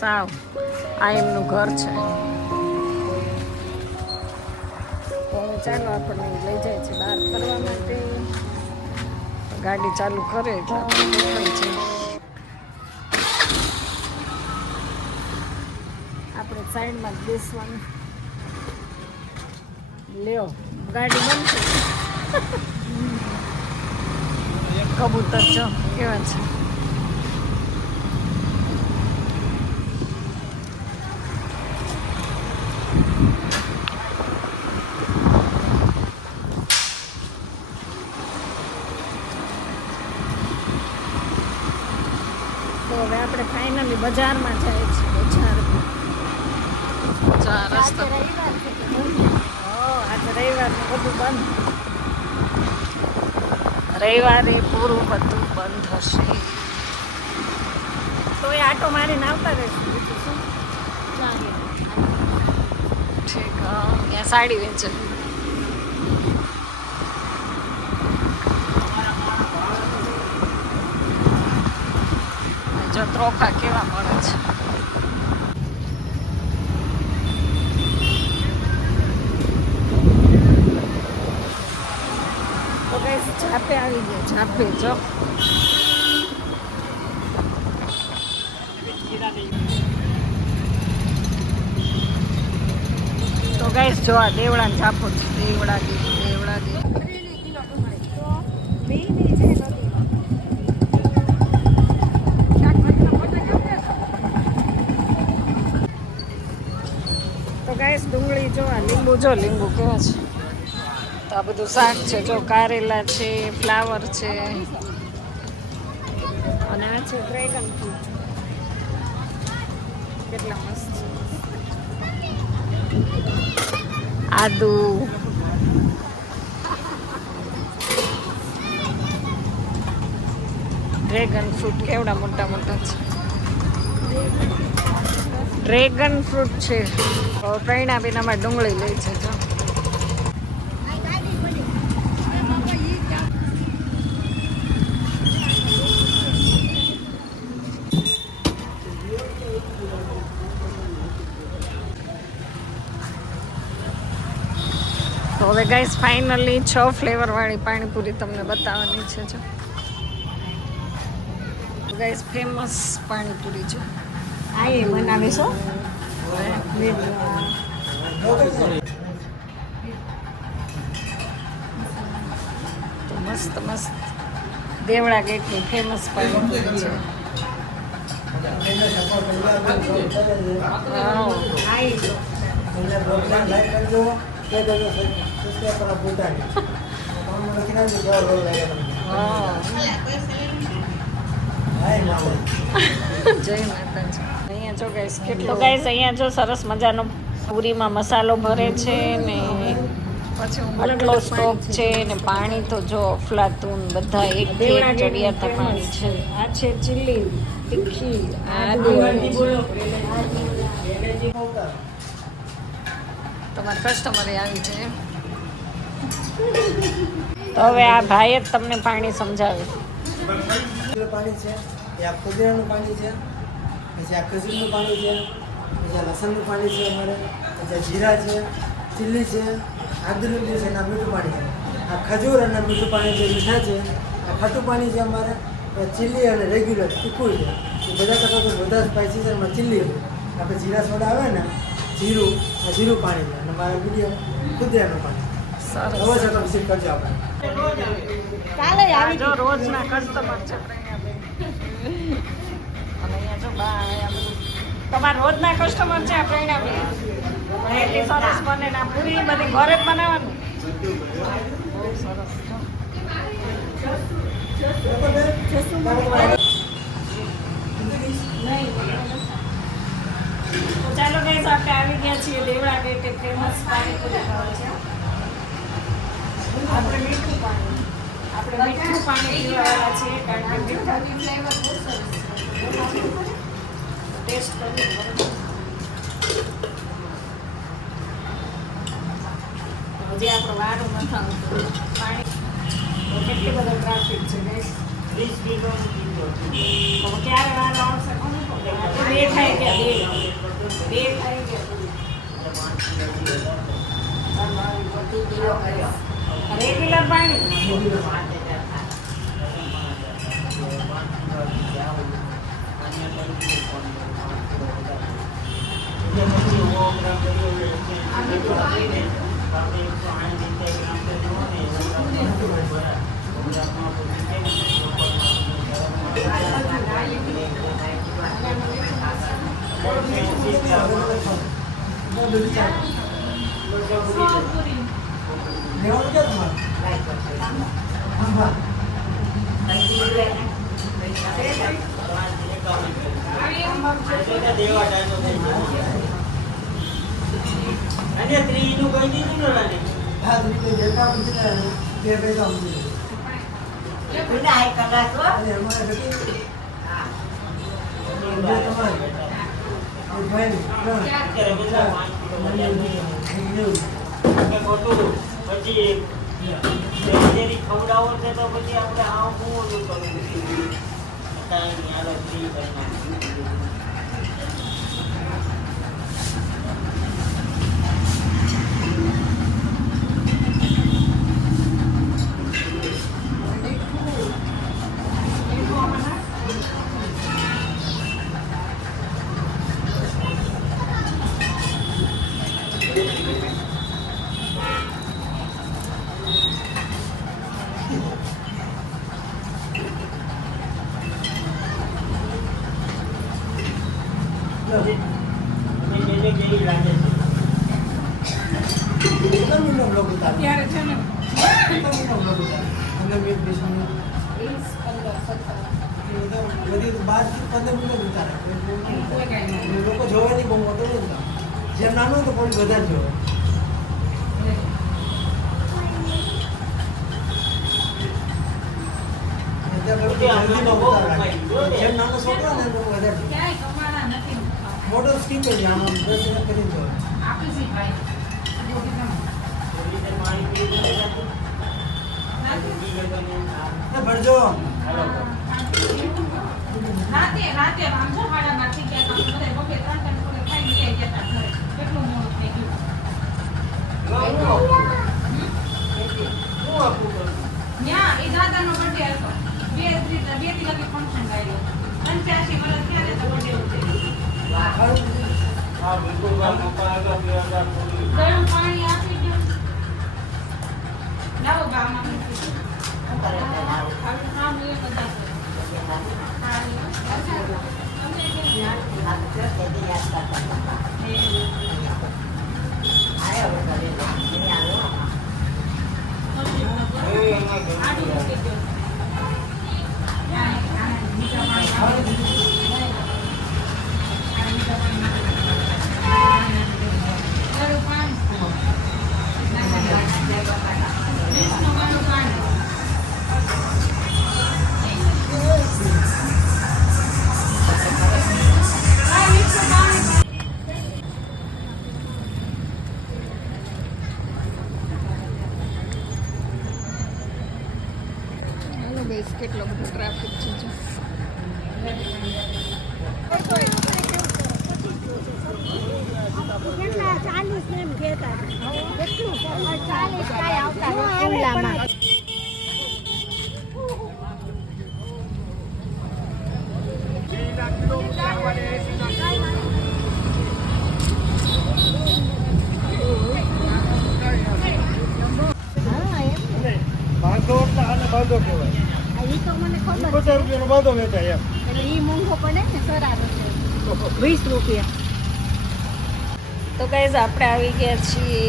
સાવ આ એમનું ઘર છે. તો ચાલો આપણને લઈ જાય છે બહાર ફરવા માટે. ગાડી ચાલુ કરે એટલે આપણે છે. આપણે સાઈડમાં બેસવાનું. લ્યો ગાડી બંધ છે. કબૂતર જો કેવા છે. તો હવે આપણે ફાઇનલી બજારમાં જાય છે. બજાર રસ્તો. આજે રવિવારનું બધું બંધ. રવિવારે પૂરું બધું બંધ હશે. તો એ આટો મારીને આવતા રહેશું. બીજું શું ઠીક. ત્યાં સાડી વેચે. જો ત્રોફા કેવા મળે છે. તો ગાઈસ ઝાપે આવી ગયા. ઝાપે જો તો ગાઈસ જો આ દેવળા ને ઝાપો છે. દેવળા દી. તો ગાઈસ ડુંગળી જો આ લીંબુ જો લીંબુ કેવા છે. તો આ બધું શાક છે. જો કારેલા છે, ફ્લાવર છે અને આ છે ડ્રેગન ફ્રૂટ. કેટલા મસ્ત છે. આદુ, ડ્રેગન ફ્રૂટ કેવડા મોટા મોટા છે. ડ્રેગન ફ્રૂટ છે. પ્રેરણા બેનામાં ડુંગળી લઈ છે જો. તો હવે ગાઈસ ફાઇનલી 6 ફ્લેવર વાળી પાણીપુરી તમને બતાવવાની છે જો. ગાઈસ ફેમસ પાણીપુરી છે. આ એ બનાવે છો. તો મસ્ત મસ્ત દેવળા ગેટની ફેમસ પાણીપુરી છે. જય માતાજી. અહીંયા જો ગાઈસ કેટલો ગાઈસ અહીંયા જો સરસ મજાનો પૂરીમાં મસાલો ભરે છે ને આટલો સ્ટોક છે ને પાણી તો જો અફલાતું બધા એક ચડિયાતા પાણી છે. આ છે ચીલી તીખી. તમારા કસ્ટમરે આવી છે. તો હવે આ ભાઈ જ તમને પાણી સમજાવે. પાણી છે, એ આ ખોદરાનું પાણી છે, પછી આ ખજૂરનું પાણી છે, પછી આ લસણનું પાણી છે અમારે, પછી આ જીરા છે, ચીલી છે, આદુનું છે અને આ મીઠું પાણી છે. આ ખજૂર અને મીઠું પાણી છે, મીઠા છે. આ ખાટું પાણી છે અમારે, ચીલી અને રેગ્યુલર તીખું છે. એ બધા કરતાં તો બધા સ્પાઇસી છે. એમાં ચીલી આપણે જીરા સોડા આવે ને જીરું, આ જીરું પાણી છે અને મારા મીડિયમ ખુદરાનું પાણી. હવે છે તો વિઝિટ કરજો આપણે. કાલે આવી જો રોજના કસ્ટમર છે. અને અહીંયા જો બા તમારા રોજના કસ્ટમર છે. પ્રેરણા એટલી સરસ બને ને પૂરી બધી ઘરે જ બનાવવાનું. બહુ સરસ. તો ચાલો ગાઈસ આપણે આવી ગયા છીએ દેવળા ગેટે. ફેમસ પાણીપુરી ખાવા છે. આપણે મીઠું પાણી પીવાવાળા છીએ કારણ કે મીઠાની ફ્લેવર બહુ સરસ છે. ટેસ્ટ કરવું હજી આપણો વારો નથી આવતો. પાણી કેટલી બધો ટ્રાફિક છે. 20 કિલો ક્યારે વારો આવશે કોને ખબર? બે ખાઈ ગયા, બે ખાઈ ગયા. રેગ્યુલર પાણી ખવડાવો છે તો પછી આપણે આવું ઓલું કરવું અત્યારે છે ને બધી 12 થી 15 મિનિટ ઉતારે લોકો જોવે નહીં બહુ મોટો નહીં ઉતારે. જેમ નાનો હોય તો પોલીસ વધારે જોવે. જેમ નાનો છોકરો ને લોકો વધારે જોવે. મોટો સ્કીપ કરી જાય આમાં 10 મિનિટ કરીને જોવે. ભરજો રાતે વાંધો હાડા નાખી ગયા હતા બધા બપે 3 થોડે ખાઈ લઈ ગયા હતા ઘરે કેટલું મોડું થઈ ગયું ન્યા એ દાદાનો બર્થડે હતો 2 થી લગી ફંક્શન ગાયો 85 વર્ષ થયા ને તો બર્થડે ગરમ પાણી આપી દો લાવો બામાં કામ લે બધા કેટલો બધો ટ્રાફિક છે જો. બાંધો કહેવાય. ઈ તો મને ખબર 50 રૂપિયાનો બાંધો વેચાય એમ. એટલે ઈ મોંઘો પડે ને સરારો છે 20 રૂપિયા. તો ગાઈઝ આપણે આવી ગયા છીએ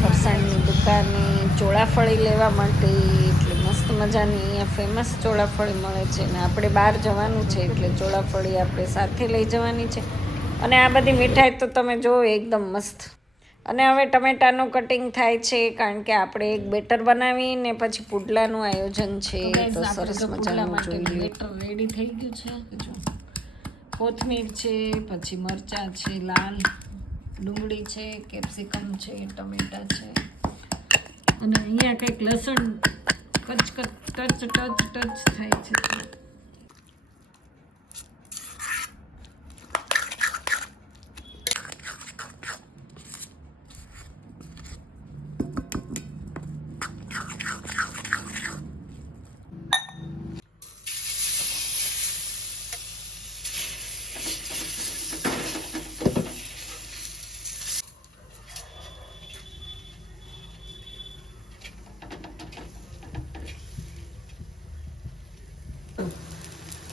ફરસાણની દુકાને ચોળાફળી લેવા માટે. એટલે મસ્ત મજાની અહીંયા ફેમસ ચોળાફળી મળે છે ને આપણે બહાર જવાનું છે એટલે ચોળાફળી આપણે સાથે લઈ જવાની છે. અને આ બધી મીઠાઈ તો તમે જુઓ એકદમ મસ્ત. અને હવે ટમેટાનું કટિંગ થાય છે કારણ કે આપણે એક બેટર બનાવીને પછી પુડલાનું આયોજન છે. તો સરસ મજાનું જોઈ લો. બેટર રેડી થઈ ગયું છે. જો કોથમીર છે, પછી મરચાં છે, લાલ ડુંગળી છે, કેપ્સિકમ છે, ટમેટા છે અને અહીંયા કંઈક લસણ ટચ થાય છે.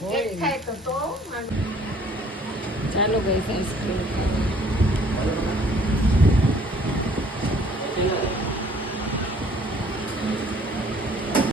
હોય એક થાય તો ચાલો ગઈ આઈસ્ક્રીમ